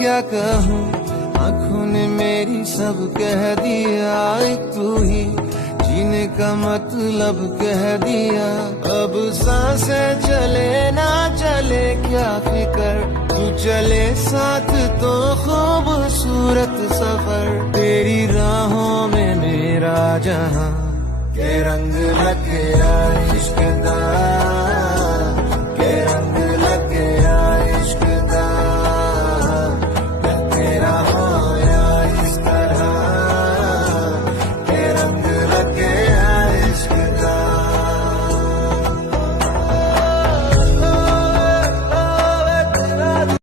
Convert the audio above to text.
क्या कहूँ, आंखों ने मेरी सब कह दिया, एक तू ही जीने का मतलब कह दिया। अब सांसें चले ना चले क्या फिकर, तू चले साथ तो खूबसूरत सफर। तेरी राहों में मेरा जहां के रंग लगे इश्क दा।